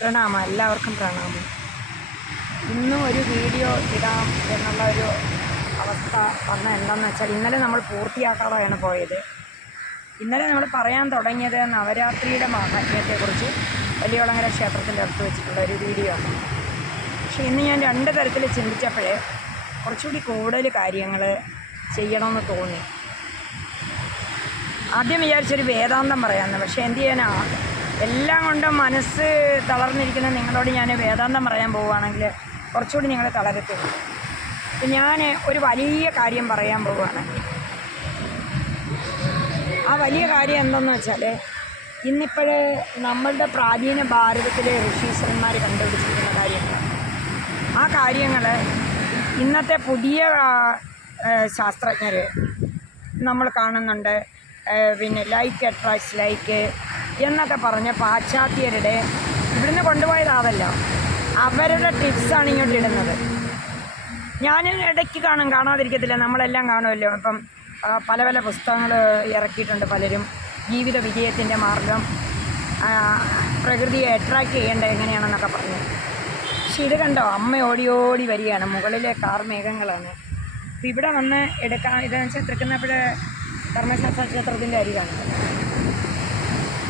പ്രണാമം. എല്ലാവർക്കും പ്രണാമം. ഇന്നും ഒരു വീഡിയോ ഇടാം എന്നുള്ള ഒരു അവസ്ഥ വന്ന എന്താണെന്ന് വെച്ചാൽ ഇന്നലെ നമ്മൾ പൂർത്തിയാക്കാതെയാണ് പോയത്. ഇന്നലെ നമ്മൾ പറയാൻ തുടങ്ങിയത് നവരാത്രിയുടെ മാഹാത്മ്യത്തെക്കുറിച്ച് വലിയോളങ്ങര ക്ഷേത്രത്തിന്റെ അടുത്ത് വെച്ചിട്ടുള്ള ഒരു വീഡിയോ ആണ്. പക്ഷേ ഇന്ന് ഞാൻ രണ്ട് തരത്തിൽ ചിന്തിച്ചപ്പോഴേ കുറച്ചുകൂടി കൂടുതൽ കാര്യങ്ങൾ ചെയ്യണമെന്ന് തോന്നി. ആദ്യം വിചാരിച്ചൊരു വേദാന്തം പറയാമെന്ന് പക്ഷേ എന്ത് ചെയ്യാനാ? എല്ലാം കൊണ്ടും മനസ്സ് തളർന്നിരിക്കുന്ന നിങ്ങളോട് ഞാൻ വേദാന്തം പറയാൻ പോവുകയാണെങ്കിൽ കുറച്ചുകൂടി നിങ്ങൾ തളരത്തുള്ളൂ ഞാൻ ഒരു വലിയ കാര്യം പറയാൻ പോവുകയാണ്. ആ വലിയ കാര്യം എന്തെന്ന് വെച്ചാൽ ഇന്നിപ്പോൾ നമ്മളുടെ പ്രാചീന ഭാരതത്തിലെ ഋഷീശ്വരന്മാർ കണ്ടുപിടിച്ചിരിക്കുന്ന കാര്യങ്ങൾ ആ കാര്യങ്ങൾ ഇന്നത്തെ പുതിയ ശാസ്ത്രജ്ഞർ നമ്മൾ കാണുന്നുണ്ട്. പിന്നെ ലൈക്ക് അട്രാക്ട്സ് ലൈക്ക് എന്നൊക്കെ പറഞ്ഞ പാശ്ചാത്യരുടെ ഇവിടുന്ന് കൊണ്ടുപോയത് അതല്ല അവരുടെ ടിപ്സാണ് ഇങ്ങോട്ട് ഇടുന്നത്. ഞാൻ ഇടയ്ക്ക് കാണും കാണാതിരിക്കത്തില്ല. നമ്മളെല്ലാം കാണുമല്ലോ. ഇപ്പം പല പല പുസ്തകങ്ങൾ ഇറക്കിയിട്ടുണ്ട് പലരും. ജീവിത വിജയത്തിന്റെ മാർഗം പ്രകൃതിയെ അട്രാക്റ്റ് ചെയ്യേണ്ടത് എങ്ങനെയാണെന്നൊക്കെ പറഞ്ഞു. പക്ഷെ ഇത് കണ്ടോ? അമ്മ ഓടി ഓടി വരികയാണ്. മുകളിലെ കാർ മേഘങ്ങളാണ്. അപ്പം ഇവിടെ വന്ന് എടുക്കാൻ ഇതെന്ന് വെച്ചാൽ തൃക്കുന്നപ്പുഴ ധർമ്മശാസ്ത്ര ക്ഷേത്രത്തിന്റെ അരികാണ്.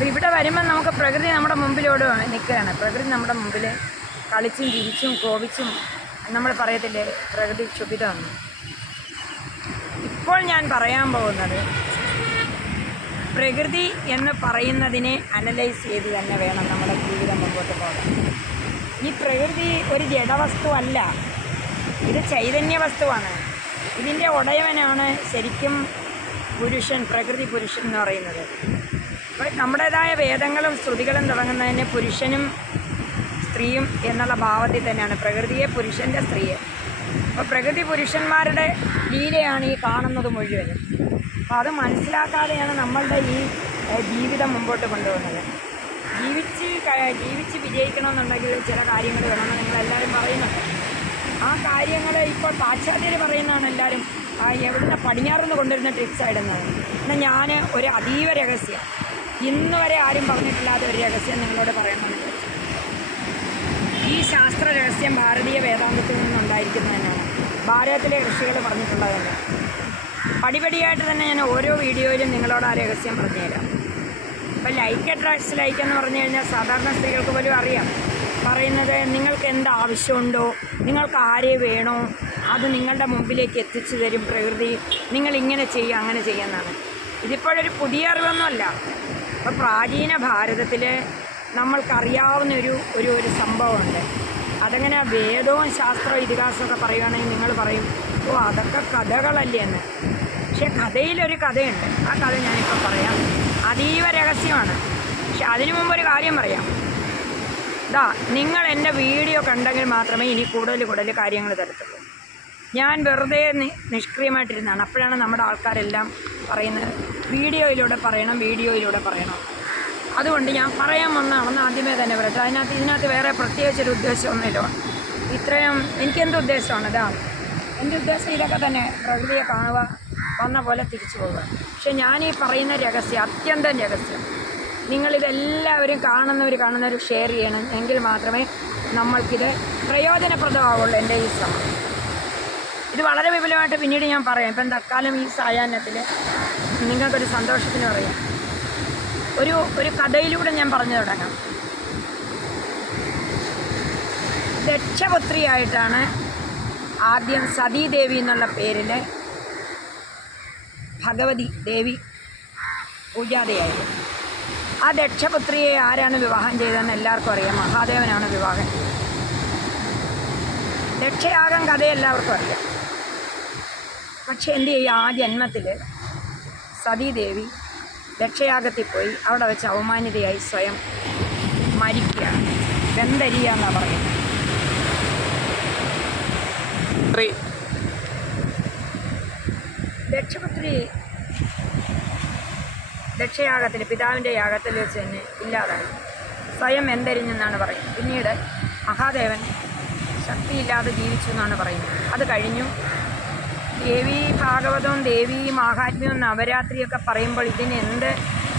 അപ്പോൾ ഇവിടെ വരുമ്പോൾ നമുക്ക് പ്രകൃതി നമ്മുടെ മുമ്പിലോട് നിൽക്കുകയാണ്. പ്രകൃതി നമ്മുടെ മുമ്പിൽ കളിച്ചും ചിരിച്ചും കോപിച്ചും നമ്മൾ പറയത്തില്ലേ പ്രകൃതി ക്ഷുഭിതമാണ്. ഇപ്പോൾ ഞാൻ പറയാൻ പോകുന്നത് പ്രകൃതി എന്ന് പറയുന്നതിനെ അനലൈസ് ചെയ്ത് തന്നെ വേണം നമ്മുടെ ജീവിതം മുമ്പോട്ട് പോകാൻ. ഈ പ്രകൃതി ഒരു ജഡവസ്തു അല്ല ഇത് ചൈതന്യ വസ്തുവാണ്. ഇതിന്റെ ഉടയവനാണ് ശരിക്കും പുരുഷൻ പ്രകൃതി പുരുഷൻ എന്ന് പറയുന്നത്. നമ്മുടേതായ വേദങ്ങളും ശ്രുതികളും തുടങ്ങുന്നതിന് പുരുഷനും സ്ത്രീയും എന്നുള്ള ഭാവത്തിൽ തന്നെയാണ്. പ്രകൃതിയെ പുരുഷന്റെ സ്ത്രീയെ. അപ്പോൾ പ്രകൃതി പുരുഷന്മാരുടെ ലീലയാണ് ഈ കാണുന്നത് മുഴുവനും അപ്പോൾ അത് മനസ്സിലാക്കാതെയാണ് നമ്മളുടെ ഈ ജീവിതം മുമ്പോട്ട് കൊണ്ടുപോകുന്നത്. ജീവിച്ച് ജീവിച്ച് വിജയിക്കണമെന്നുണ്ടെങ്കിൽ ചില കാര്യങ്ങൾ വേണമെന്ന് നിങ്ങളെല്ലാവരും പറയുന്നുണ്ട്. ആ കാര്യങ്ങൾ ഇപ്പോൾ പാശ്ചാത്യർ പറയുന്നതാണ് എല്ലാവരും എവിടുന്ന് പടിഞ്ഞാറുനിന്ന് കൊണ്ടുവരുന്ന ട്രിപ്സ് ആയിടുന്നത്. എന്നാൽ ഞാൻ ഒരു അതീവ രഹസ്യം. ഇന്ന് വരെ ആരും പറഞ്ഞിട്ടില്ലാത്ത ഒരു രഹസ്യം നിങ്ങളോട് പറയണമെന്ന്. ഈ ശാസ്ത്ര രഹസ്യം ഭാരതീയ വേദാന്തത്തിൽ നിന്നുണ്ടായിരിക്കുന്നത് ഭാരതത്തിലെ ഋഷികൾ പറഞ്ഞിട്ടുള്ളതല്ല പടിപടിയായിട്ട് തന്നെ ഞാൻ ഓരോ വീഡിയോയിലും നിങ്ങളോട് ആ രഹസ്യം പറഞ്ഞുതരാം. ഇപ്പം ലൈക്ക് അട്രാക്ട്സ് ലൈക്ക് എന്ന് പറഞ്ഞു കഴിഞ്ഞാൽ സാധാരണ സ്ത്രീകൾക്ക് പോലും അറിയാം. പറയുന്നത് നിങ്ങൾക്ക് എന്ത് ആവശ്യമുണ്ടോ നിങ്ങൾക്ക് ആരെ വേണോ അത് നിങ്ങളുടെ മുമ്പിലേക്ക് എത്തിച്ചു തരും പ്രകൃതി. നിങ്ങൾ ഇങ്ങനെ ചെയ്യുക അങ്ങനെ ചെയ്യുന്നതാണ് ഇതിപ്പോഴൊരു പുതിയ അറിവൊന്നുമല്ല. ഇപ്പോൾ പ്രാചീന ഭാരതത്തിൽ നമ്മൾക്കറിയാവുന്ന ഒരു ഒരു ഒരു സംഭവമുണ്ട്. അതങ്ങനെ വേദവും ശാസ്ത്രവും ഇതിഹാസമൊക്കെ പറയുകയാണെങ്കിൽ നിങ്ങൾ പറയും ഓ അതൊക്കെ കഥകളല്ലേ എന്ന് പക്ഷേ കഥയിലൊരു കഥയുണ്ട്. ആ കഥ ഞാനിപ്പോൾ പറയാം. അതീവ രഹസ്യമാണ്. പക്ഷെ അതിനു മുമ്പ് ഒരു കാര്യം പറയാം. ഇതാ നിങ്ങൾ എന്റെ വീഡിയോ കണ്ടെങ്കിൽ മാത്രമേ ഇനി കൂടുതൽ കൂടുതൽ കാര്യങ്ങൾ തരത്തുള്ളൂ. ഞാൻ വെറുതെ നിഷ്ക്രിയമായിട്ടിരുന്നതാണ് അപ്പോഴാണ് നമ്മുടെ ആൾക്കാരെല്ലാം പറയുന്നത് വീഡിയോയിലൂടെ പറയണം വീഡിയോയിലൂടെ പറയണം. അതുകൊണ്ട് ഞാൻ പറയാൻ വന്നതാണെന്ന് ആദ്യമേ തന്നെ പറയട്ടെ. അതിനകത്ത് ഇതിനകത്ത് വേറെ പ്രത്യേകിച്ചൊരു ഉദ്ദേശമൊന്നുമില്ല. ഇത്രയും എനിക്കെന്ത് ഉദ്ദേശമാണ്? ഇതാ എന്റെ ഉദ്ദേശം ഇതൊക്കെ തന്നെ പ്രകൃതിയെ കാണുക വന്ന പോലെ തിരിച്ചു പോവുക. പക്ഷെ ഞാനീ പറയുന്ന രഹസ്യം അത്യന്തം രഹസ്യം. നിങ്ങളിതെല്ലാവരും കാണുന്നവർ കാണുന്നവർ ഷെയർ ചെയ്യണം. എങ്കിൽ മാത്രമേ നമ്മൾക്കിത് പ്രയോജനപ്രദമാവുള്ളൂ എന്റെ ഈ ശ്രമം ഇത് വളരെ വിപുലമായിട്ട് പിന്നീട് ഞാൻ പറയാം. ഇപ്പം തൽക്കാലം ഈ സായാഹ്നത്തിൽ നിങ്ങൾക്കൊരു സന്തോഷത്തിന് പറയാം. ഒരു ഒരു കഥയിലൂടെ ഞാൻ പറഞ്ഞു തുടങ്ങാം. ദക്ഷപുത്രിയായിട്ടാണ് ആദ്യം സതീദേവി എന്നുള്ള പേരിൽ ഭഗവതി ദേവി പൂജാതയായത് ആ ദക്ഷപുത്രിയെ ആരാണ് വിവാഹം ചെയ്തതെന്ന് എല്ലാവർക്കും അറിയാം. മഹാദേവനാണ് വിവാഹം ചെയ്തത്. ദക്ഷയാഗം കഥ എല്ലാവർക്കും അറിയാം. പക്ഷെ എന്ത് ചെയ്യും? ആ ജന്മത്തിൽ സതീദേവി ദക്ഷയാഗത്തിൽ പോയി അവിടെ വെച്ച് അവമാനിതയായി സ്വയം മരിക്കുക ഗന്ധരിയ എന്നാണ് പറയുന്നത് ദക്ഷപുത്രി ദക്ഷയാഗത്തിൽ പിതാവിന്റെ യാഗത്തിൽ വെച്ച് തന്നെ ഇല്ലാതായി. സ്വയം എന്തെരിഞ്ഞെന്നാണ് പറയുന്നത്. പിന്നീട് മഹാദേവൻ ശക്തിയില്ലാതെ ജീവിച്ചു എന്നാണ് പറയുന്നത്. അത് കഴിഞ്ഞു. ദേവി ഭാഗവതവും ദേവി മാഹാത്മ്യവും നവരാത്രിയൊക്കെ പറയുമ്പോൾ ഇതിന് എന്ത്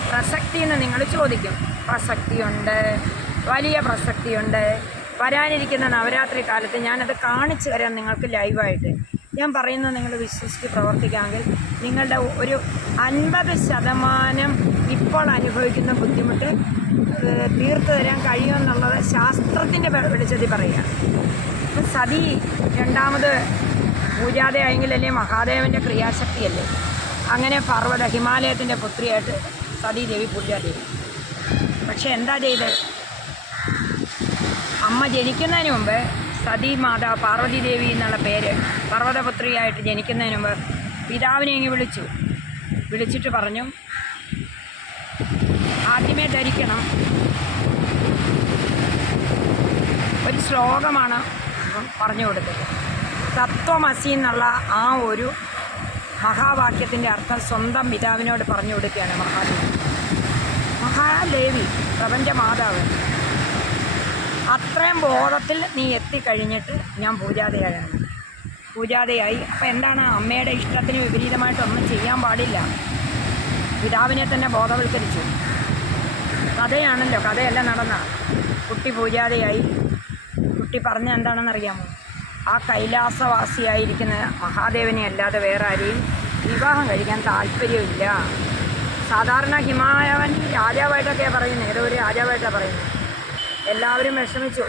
പ്രസക്തി എന്ന് നിങ്ങൾ ചോദിക്കും. പ്രസക്തിയുണ്ട് വലിയ പ്രസക്തിയുണ്ട്. വരാനിരിക്കുന്ന നവരാത്രി കാലത്ത് ഞാനത് കാണിച്ചു തരാം നിങ്ങൾക്ക് ലൈവായിട്ട്. ഞാൻ പറയുന്നത് നിങ്ങൾ വിശ്വസിച്ച് പ്രവർത്തിക്കാമെങ്കിൽ നിങ്ങളുടെ ഒരു അൻപത് ശതമാനം ഇപ്പോൾ അനുഭവിക്കുന്ന ബുദ്ധിമുട്ട് തീർത്തു തരാൻ കഴിയുമെന്നുള്ളത് ശാസ്ത്രത്തിന്റെ വെളിച്ചത്തിൽ പറയുക സതി രണ്ടാമത് പൂജാതയായെങ്കിലല്ലേ മഹാദേവന്റെ ക്രിയാശക്തിയല്ലേ? അങ്ങനെ പർവത ഹിമാലയത്തിന്റെ പുത്രിയായിട്ട് സതീദേവി പൂജാദേവി. പക്ഷെ എന്താ ചെയ്തത് അമ്മ ജനിക്കുന്നതിന് മുമ്പ് സതീ മാതാ പാർവതി ദേവി എന്നുള്ള പേര് പർവതപുത്രിയായിട്ട് ജനിക്കുന്നതിന് മുമ്പ് പിതാവിനെ ഇങ്ങ് വിളിച്ചു. വിളിച്ചിട്ട് പറഞ്ഞു ആദ്യമേ ധരിക്കണം. ഒരു ശ്ലോകമാണ് പറഞ്ഞു കൊടുത്തത്. തത്വമസി എന്നുള്ള ആ ഒരു മഹാവാക്യത്തിന്റെ അർത്ഥം സ്വന്തം പിതാവിനോട് പറഞ്ഞു കൊടുക്കുകയാണ് മഹാദേവി. മഹാദേവി പ്രപഞ്ച മാതാവ് അത്രയും ബോധത്തിൽ നീ എത്തിക്കഴിഞ്ഞിട്ട് ഞാൻ പൂജാതയായാണ്. പൂജാതയായി. അപ്പം എന്താണ് അമ്മയുടെ ഇഷ്ടത്തിന് വിപരീതമായിട്ടൊന്നും ചെയ്യാൻ പാടില്ല. പിതാവിനെ തന്നെ ബോധവൽക്കരിച്ചു. കഥയാണല്ലോ കഥയല്ല നടന്ന കുട്ടി പൂജാതയായി. കുട്ടി പറഞ്ഞ എന്താണെന്നറിയാമോ? ആ കൈലാസവാസിയായിരിക്കുന്ന മഹാദേവനെ അല്ലാതെ വേറെ ആരെയും വിവാഹം കഴിക്കാൻ താല്പര്യമില്ല. സാധാരണ ഹിമാലയവൻ രാജാവായിട്ടൊക്കെയാണ് പറയുന്നത് ഏതോ ഒരു രാജാവായിട്ടാണ് പറയുന്നത്. എല്ലാവരും വിഷമിച്ചു.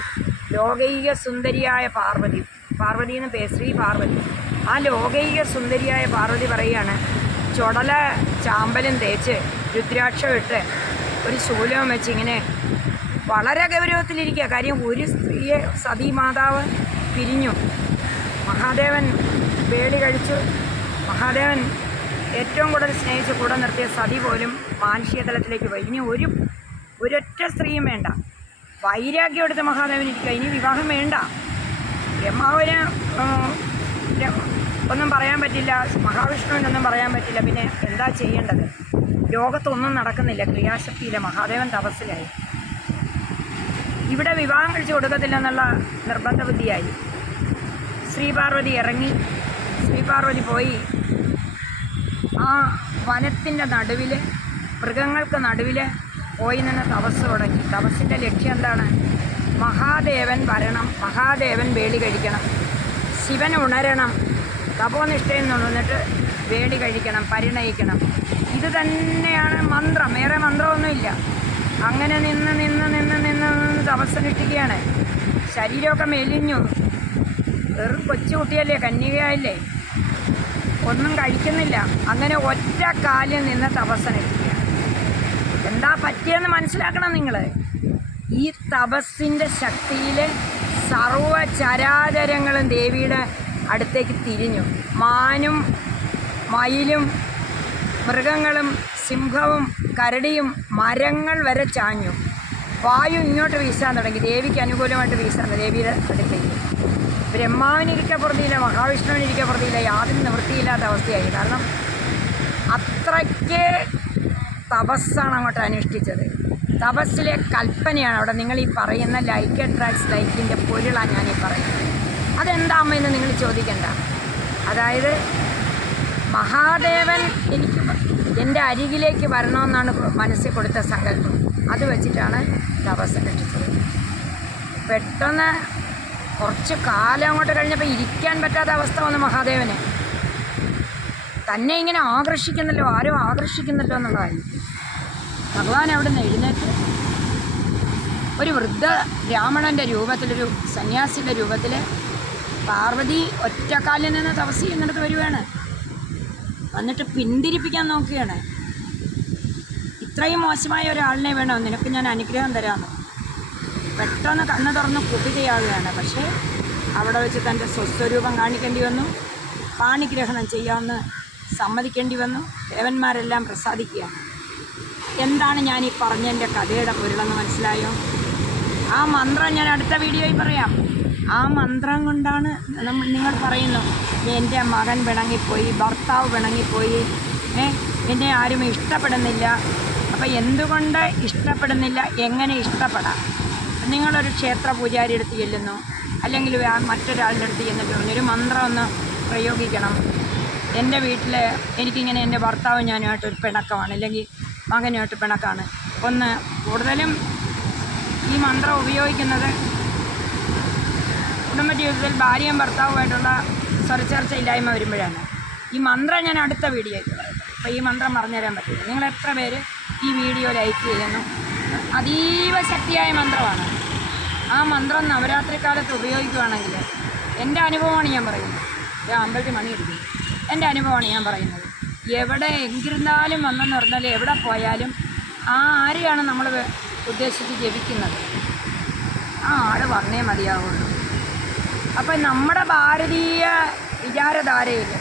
ലോകൈക സുന്ദരിയായ പാർവതി പാർവതി എന്ന് പേര് ശ്രീ പാർവതി. ആ ലോകൈക സുന്ദരിയായ പാർവതി പറയുകയാണ് ചുടല ചാമ്പലും തേച്ച് രുദ്രാക്ഷം ഇട്ട് ഒരു ശൂലവും വെച്ച് ഇങ്ങനെ വളരെ ഗൗരവത്തിലിരിക്കുക. കാര്യം ഒരു സ്ത്രീയെ സതീ മാതാവ് പിരിഞ്ഞു. മഹാദേവൻ വേളി കഴിച്ചു. മഹാദേവൻ ഏറ്റവും കൂടുതൽ സ്നേഹിച്ച് കൂടെ നിർത്തിയ സതി പോലും മാനുഷിക തലത്തിലേക്ക് പോയി. ഇനി ഒരു ഒരൊറ്റ സ്ത്രീയും വേണ്ട. വൈരാഗ്യം എടുത്ത മഹാദേവൻ ഇരിക്കുക. ഇനി വിവാഹം വേണ്ട. ബ്രഹ്മാവിന് ഒന്നും പറയാൻ പറ്റില്ല. മഹാവിഷ്ണുവിനൊന്നും പറയാൻ പറ്റില്ല. പിന്നെ എന്താ ചെയ്യേണ്ടത്? ലോകത്തൊന്നും നടക്കുന്നില്ല. ക്രിയാശക്തിയിലെ മഹാദേവൻ തപസ്സിലായി. ഇവിടെ വിവാഹം കഴിച്ചു കൊടുക്കത്തില്ലെന്നുള്ള നിർബന്ധ ബുദ്ധിയായി ശ്രീപാർവതി ഇറങ്ങി. ശ്രീപാർവതി പോയി. ആ വനത്തിന്റെ നടുവിൽ മൃഗങ്ങൾക്ക് നടുവിൽ പോയി നിന്ന് തപസ് തുടങ്ങി. തപസ്സിന്റെ ലക്ഷ്യം എന്താണ്? മഹാദേവൻ വരണം മഹാദേവൻ വേളി കഴിക്കണം. ശിവൻ ഉണരണം തപോനിഷ്ഠയിൽ നിന്നിട്ട് വേളി കഴിക്കണം പരിണയിക്കണം. ഇത് തന്നെയാണ് മന്ത്രം. വേറെ മന്ത്രമൊന്നുമില്ല. അങ്ങനെ നിന്ന് നിന്ന് നിന്ന് നിന്ന് കിട്ടുകയാണ് ശരീരമൊക്കെ മെലിഞ്ഞു. വെറും കൊച്ചുകുട്ടിയല്ലേ കന്യകയായില്ലേ? ഒന്നും കഴിക്കുന്നില്ല. അങ്ങനെ ഒറ്റ കാലിൽ നിന്ന് തപസ്സനുഷ്ഠിക്കുക എന്താ പറ്റിയെന്ന് മനസ്സിലാക്കണം നിങ്ങൾ ഈ തപസ്സിന്റെ ശക്തിയിൽ സർവ ചരാചരങ്ങളും ദേവിയുടെ അടുത്തേക്ക് തിരിഞ്ഞു. മാനും മയിലും മൃഗങ്ങളും സിംഹവും കരടിയും മരങ്ങൾ വരെ ചാഞ്ഞു. വായു ഇങ്ങോട്ട് വീശാൻ തുടങ്ങി. ദേവിക്ക് അനുകൂലമായിട്ട് വീശാൻ ദേവിയുടെ അടുത്തേക്ക്. ബ്രഹ്മാവിന് ഇരിക്കപ്പുറത്തിയില്ല മഹാവിഷ്ണുവിന് ഇരിക്കപ്പുറത്തിയില്ല യാതൊരു നിവൃത്തിയില്ലാത്ത അവസ്ഥയായി. കാരണം അത്രയ്ക്ക് തപസ്സാണ് അങ്ങോട്ട് അനുഷ്ഠിച്ചത്. തപസ്സിലെ കൽപ്പനയാണ് അവിടെ നിങ്ങൾ ഈ പറയുന്ന ലൈക്ക് അട്രാക്ട്സ് ലൈക്കിന്റെ പൊരുളാണ് ഞാൻ പറയുന്നത്. അതെന്താ അമ്മ എന്ന് നിങ്ങൾ ചോദിക്കണ്ട. അതായത് മഹാദേവൻ എനിക്ക് എന്റെ അരികിലേക്ക് വരണമെന്നാണ് മനസ്സിൽ കൊടുത്ത സങ്കല്പം. അത് വെച്ചിട്ടാണ് തപസ് കെട്ടിച്ചത് പെട്ടെന്ന് കുറച്ച് കാലം അങ്ങോട്ട് കഴിഞ്ഞപ്പോൾ ഇരിക്കാൻ പറ്റാത്ത അവസ്ഥ വന്നു മഹാദേവന്. തന്നെ ഇങ്ങനെ ആകർഷിക്കുന്നല്ലോ ആരും ആകർഷിക്കുന്നല്ലോ എന്നുള്ളതായി ഭഗവാൻ അവിടെ നിന്ന് എഴുന്നേറ്റ് ഒരു വൃദ്ധ ബ്രാഹ്മണന്റെ രൂപത്തിലൊരു സന്യാസിയുടെ രൂപത്തിൽ പാർവതി ഒറ്റക്കാലിൽ നിന്ന് തപസ് ചെയ്യുന്നിടത്ത് വരുവാണ്. വന്നിട്ട് പിന്തിരിപ്പിക്കാൻ നോക്കുകയാണ്. ഇത്രയും മോശമായ ഒരാളിനെ വേണോ? നിനക്ക് ഞാൻ അനുഗ്രഹം തരാമെന്ന് പെട്ടെന്ന് കണ്ണ് തുറന്ന് കുപിതയാവുകയാണ് പക്ഷേ അവിടെ വെച്ച് തന്റെ സ്വസ്വരൂപം കാണിക്കേണ്ടി വന്നു. പാണിഗ്രഹണം ചെയ്യാമെന്ന് സമ്മതിക്കേണ്ടി വന്നു. ദേവന്മാരെല്ലാം പ്രസാദിക്കുക എന്താണ് ഞാൻ ഈ പറഞ്ഞതിന്റെ കഥയുടെ പൊരുളെന്ന് മനസ്സിലായോ? ആ മന്ത്രം ഞാൻ അടുത്ത വീഡിയോയിൽ പറയാം. ആ മന്ത്രം കൊണ്ടാണ് നമ്മൾ നിങ്ങൾ പറയുന്നു എന്റെ മകൻ പിണങ്ങിപ്പോയി ഭർത്താവ് പിണങ്ങിപ്പോയി. ഏ എന്നെ ആരും ഇഷ്ടപ്പെടുന്നില്ല. അപ്പം എന്തുകൊണ്ട് ഇഷ്ടപ്പെടുന്നില്ല? എങ്ങനെ ഇഷ്ടപ്പെടാം? നിങ്ങളൊരു ക്ഷേത്ര പൂജാരി അടുത്ത് ചെല്ലുന്നു. അല്ലെങ്കിൽ മറ്റൊരാളുടെ അടുത്ത് ചെന്നിട്ട് പറഞ്ഞു ഒരു മന്ത്രം ഒന്ന് പ്രയോഗിക്കണം. എന്റെ വീട്ടിൽ എനിക്കിങ്ങനെ എന്റെ ഭർത്താവ് ഞാനുമായിട്ട് ഒരു പിണക്കമാണ്. അല്ലെങ്കിൽ മകനുമായിട്ട് പിണക്കമാണ് ഒന്ന് കൂടുതലും ഈ മന്ത്രം ഉപയോഗിക്കുന്നത് കുടുംബജീവിതത്തിൽ ഭാര്യയും ഭർത്താവുമായിട്ടുള്ള സ്വരച്ചേർച്ച ഇല്ലായ്മ വരുമ്പോഴാണ്. ഈ മന്ത്രം ഞാൻ അടുത്ത പറയാം. അപ്പോൾ ഈ മന്ത്രം പറഞ്ഞുതരാൻ പറ്റില്ല. നിങ്ങൾ എത്ര പേര് ഈ വീഡിയോ ലൈക്ക് ചെയ്യണം അതീവ ശക്തിയായ മന്ത്രമാണ്. ആ മന്ത്രം നവരാത്രി കാലത്ത് ഉപയോഗിക്കുകയാണെങ്കിൽ എന്റെ അനുഭവമാണ് ഞാൻ പറയുന്നത്. ഞാൻ മണി എടുക്കും എന്റെ അനുഭവമാണ് ഞാൻ പറയുന്നത്. എവിടെ എങ്കിരുന്നാലും വന്നെന്ന് പറഞ്ഞാൽ എവിടെ പോയാലും ആ ആരെയാണ് നമ്മൾ ഉദ്ദേശിച്ച് ജപിക്കുന്നത്? ആ ആൾ വന്നേ മതിയാവുള്ളൂ. അപ്പം നമ്മുടെ ഭാരതീയ വിചാരധാരയിൽ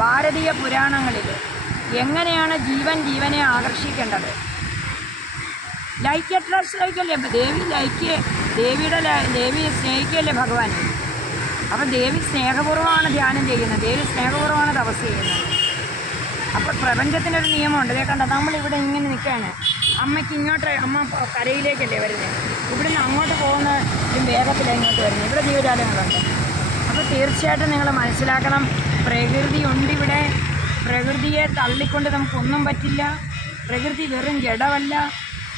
ഭാരതീയ പുരാണങ്ങളിൽ എങ്ങനെയാണ് ജീവൻ ജീവനെ ആകർഷിക്കേണ്ടത്? ലൈക്ക് എത്ര ലൈക്കല്ലേ ദേവി ലൈക്ക് ദേവിയുടെ ദേവിയെ സ്നേഹിക്കല്ലേ ഭഗവാൻ? അപ്പം ദേവി സ്നേഹപൂർവമാണ് ധ്യാനം ചെയ്യുന്നത്. ദേവി സ്നേഹപൂർവമാണ് തപസ് ചെയ്യുന്നത്. അപ്പോൾ പ്രപഞ്ചത്തിനൊരു നിയമമുണ്ട്. ഇതേ കണ്ട? നമ്മളിവിടെ ഇങ്ങനെ നിൽക്കുകയാണ്. അമ്മയ്ക്ക് ഇങ്ങോട്ട് അമ്മ കരയിലേക്കല്ലേ വരുന്നത്. ഇവിടുന്ന് അങ്ങോട്ട് പോകുന്ന വേഗത്തിലാണ് ഇങ്ങോട്ട് വരുന്നത്. ഇവിടെ ജീവജാലങ്ങളുണ്ട്. അപ്പോൾ തീർച്ചയായിട്ടും നിങ്ങൾ മനസ്സിലാക്കണം. പ്രകൃതി ഉണ്ട് ഇവിടെ പ്രകൃതിയെ തള്ളിക്കൊണ്ട് നമുക്കൊന്നും പറ്റില്ല. പ്രകൃതി വെറും ജഡമല്ല.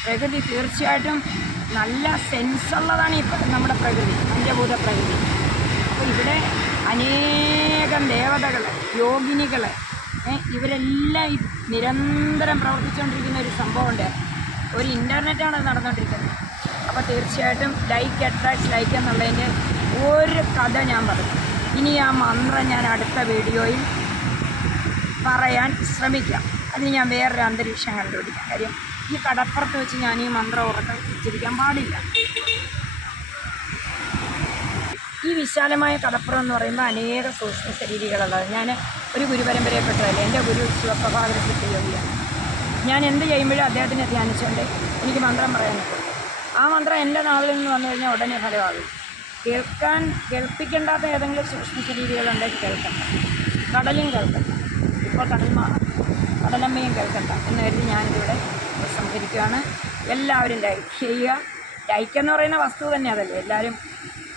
പ്രകൃതി തീർച്ചയായിട്ടും നല്ല സെൻസുള്ളതാണ് ഈ നമ്മുടെ പ്രകൃതി പഞ്ചഭൂത പ്രകൃതി. അപ്പോൾ ഇവിടെ അനേകം ദേവതകൾ യോഗിനികൾ ഇവരെല്ലാം നിരന്തരം പ്രവർത്തിച്ചുകൊണ്ടിരിക്കുന്ന ഒരു സംഭവമുണ്ട്. ഒരു ഇന്റർനെറ്റാണ് നടന്നുകൊണ്ടിരിക്കുന്നത് അപ്പോൾ തീർച്ചയായിട്ടും ലൈക്ക് അട്രാക്ട് ലൈക്ക് എന്നുള്ളതിന്റെ ഒരു കഥ ഞാൻ പറഞ്ഞു. ഇനി ആ മന്ത്രം ഞാൻ അടുത്ത വീഡിയോയിൽ പറയാൻ ശ്രമിക്കാം അതിന് ഞാൻ വേറൊരു അന്തരീക്ഷം കണ്ടുപിടിക്കാം. കാര്യം ഈ കടപ്പുറത്ത് വെച്ച് ഞാൻ ഈ മന്ത്രം ഉറക്കം ഉച്ചരിക്കാൻ പാടില്ല. ഈ വിശാലമായ കടപ്പുറം എന്ന് പറയുമ്പോൾ അനേക സൂക്ഷ്മ ശരീരികളുള്ളത്. ഞാൻ ഒരു ഗുരുപരമ്പരയെപ്പെട്ടതല്ലേ എന്റെ ഗുരു ശിവപ്രഭാകര സിദ്ധിയോഗിയാണ് ഞാൻ എന്ത് ചെയ്യുമ്പോഴും അദ്ദേഹത്തിനെ ധ്യാനിച്ചുകൊണ്ട് എനിക്ക് മന്ത്രം പറയാൻ ആ മന്ത്രം എന്റെ നാളിൽ നിന്ന് വന്നു കഴിഞ്ഞാൽ ഉടനെ ഫലമാകും. കേൾക്കാൻ കേൾപ്പിക്കേണ്ടാത്ത ഏതെങ്കിലും സൂക്ഷ്മ ശരീരികളുണ്ടെങ്കിൽ കേൾക്കണം കടലും കേൾക്കണ്ട ഇപ്പോൾ കടൽ കടലമ്മയും കേൾക്കണ്ട എന്ന് കരുതി ഞാനിതിവിടെ സംഹരിക്കുകയാണ് എല്ലാവരും ലൈക്ക് ചെയ്യുക. ലൈക്ക് എന്ന് പറയുന്ന വസ്തു തന്നെ അതല്ലേ എല്ലാവരും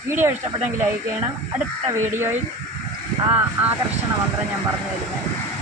വീഡിയോ ഇഷ്ടപ്പെട്ടെങ്കിൽ ലൈക്ക് ചെയ്യണം. അടുത്ത വീഡിയോയിൽ ആ ആകർഷണ മന്ത്രം ഞാൻ പറഞ്ഞു തരുന്നതായിരിക്കും.